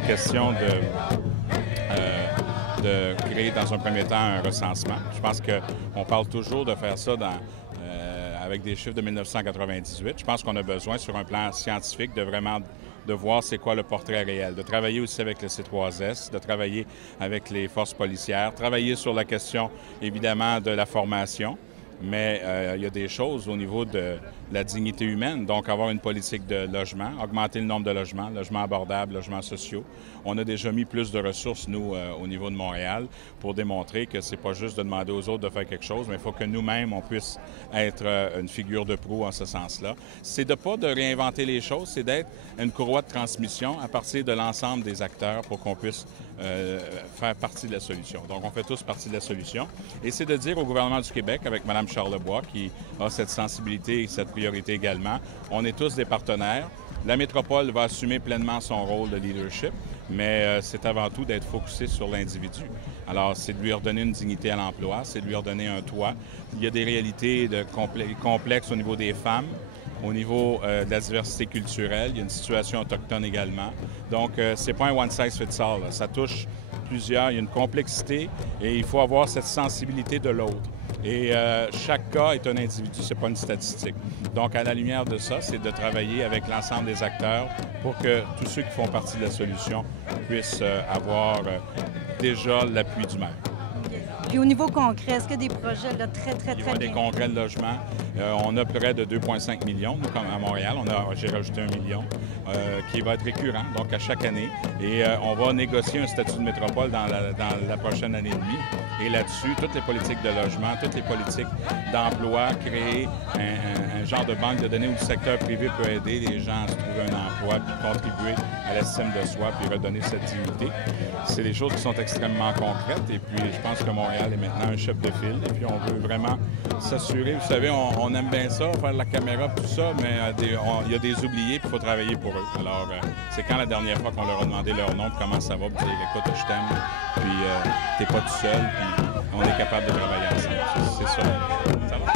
la question de créer dans un premier temps un recensement. Je pense qu'on parle toujours de faire ça avec des chiffres de 1998. Je pense qu'on a besoin, sur un plan scientifique, de voir c'est quoi le portrait réel, de travailler aussi avec le C3S, de travailler avec les forces policières, travailler sur la question, évidemment, de la formation. Mais il y a des choses au niveau de la dignité humaine, donc avoir une politique de logement, augmenter le nombre de logements abordables, logements sociaux. On a déjà mis plus de ressources, nous, au niveau de Montréal, pour démontrer que c'est pas juste de demander aux autres de faire quelque chose, mais il faut que nous-mêmes, on puisse être une figure de proue en ce sens-là. C'est de pas de réinventer les choses, c'est d'être une courroie de transmission à partir de l'ensemble des acteurs pour qu'on puisse faire partie de la solution. Donc, on fait tous partie de la solution. Et c'est de dire au gouvernement du Québec, avec Mme Charlebois, qui a cette sensibilité et cette priorité également, on est tous des partenaires. La métropole va assumer pleinement son rôle de leadership, mais c'est avant tout d'être focusé sur l'individu. Alors, c'est de lui redonner une dignité à l'emploi, c'est de lui redonner un toit. Il y a des réalités complexes au niveau des femmes, au niveau de la diversité culturelle. Il y a une situation autochtone également. Donc, c'est pas un one size fits all. Ça touche plusieurs. Il y a une complexité et il faut avoir cette sensibilité de l'autre. Et chaque cas est un individu, c'est pas une statistique. Donc, à la lumière de ça, c'est de travailler avec l'ensemble des acteurs pour que tous ceux qui font partie de la solution puissent avoir déjà l'appui du maire. Puis au niveau concret, est-ce qu'il y a des projets là, très Il y a des congrès de logement. On a près de 2,5 millions, nous, comme à Montréal. J'ai rajouté 1 million qui va être récurrent, donc à chaque année. Et on va négocier un statut de métropole dans la prochaine année et demie. Et là-dessus, toutes les politiques de logement, toutes les politiques d'emploi, créer un genre de banque de données où le secteur privé peut aider les gens à se trouver un emploi, puis contribuer à l'estime de soi, puis redonner cette dignité. C'est des choses qui sont extrêmement concrètes. Et puis, je pense que Montréal est maintenant un chef de file. Et puis, on veut vraiment s'assurer. Vous savez, on aime bien ça, faire de la caméra, tout ça, mais il y a des oubliés, puis il faut travailler pour eux. Alors, c'est quand la dernière fois qu'on leur a demandé leur nom, comment ça va, puis dire, écoute, je t'aime, puis t'es pas tout seul, puis on est capable de travailler ensemble. C'est ça. Ça va?